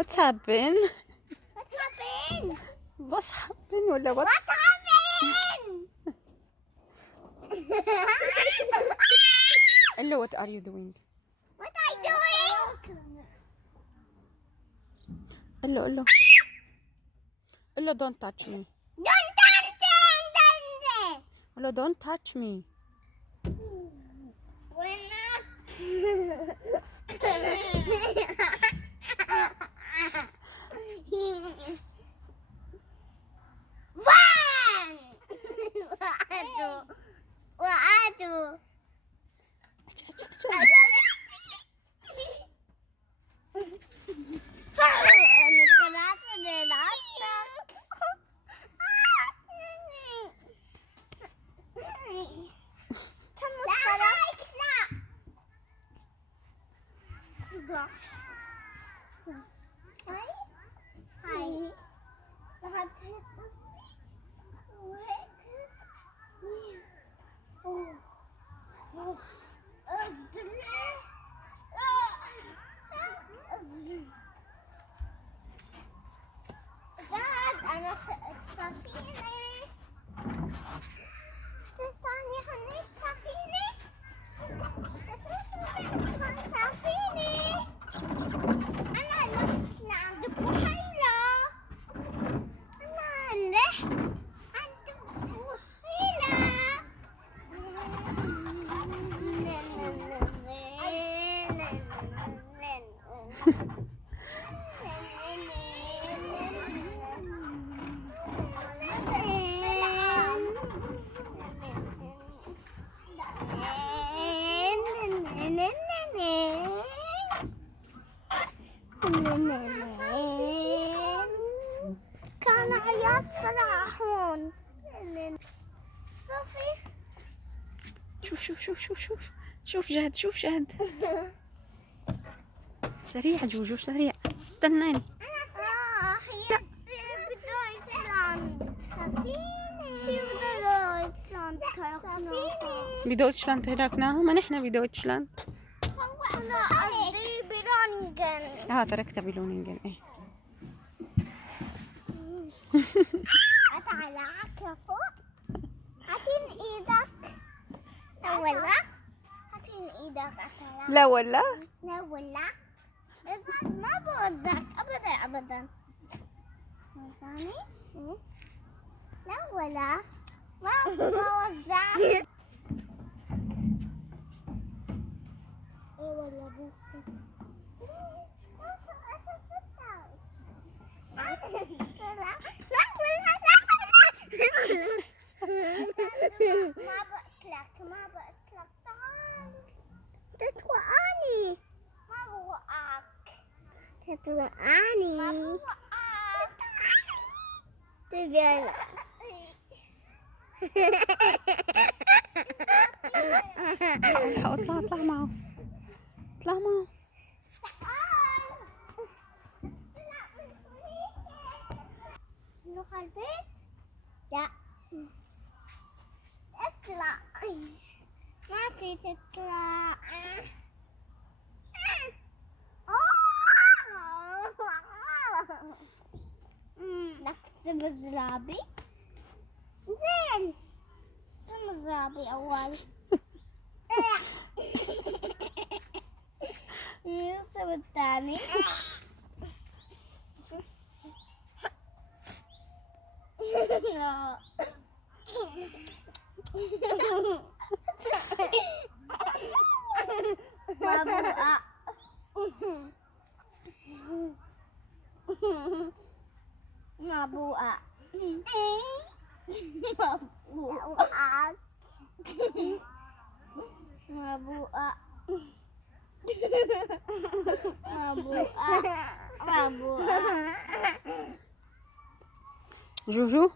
What's happened? What happened? What's happened ولا What what's happened? Hello, what are you doing? What are you doing? Hello. Hello, don't touch me. Don't Hello, don't touch me. We're not. One. وقعدوا أنا سفينة تاني هنيك سفينة أنا لحنا عند بحيرة أنا لحت عند بحيرة كان عيال صراحون صوفي شوف جهد سريع جوجو سريع استناني. هي بدويتشلاند سفينة بدويتشلاند تركناها ما نحن بدويتشلاند. أنا قصدي برونجن تركتها بلونينجن. ايه تعالى عكا فوق هاتين ايدك هاتين ايدك لا ولا إذا ما بوزعك ابدا وزعني لا ولا ما بوزعك ايه ولا بوزعك ما بقتلك تعال تتوقعني ما بوقعك تتوقعني ما بوقعك تجي اطلع معه نروح البيت لا اطلع ما في تطلع بدك تسم زرابي زين سم زرابي اول يوسف الثاني مبوقع مبوقع مبوقع مبوقع جوجو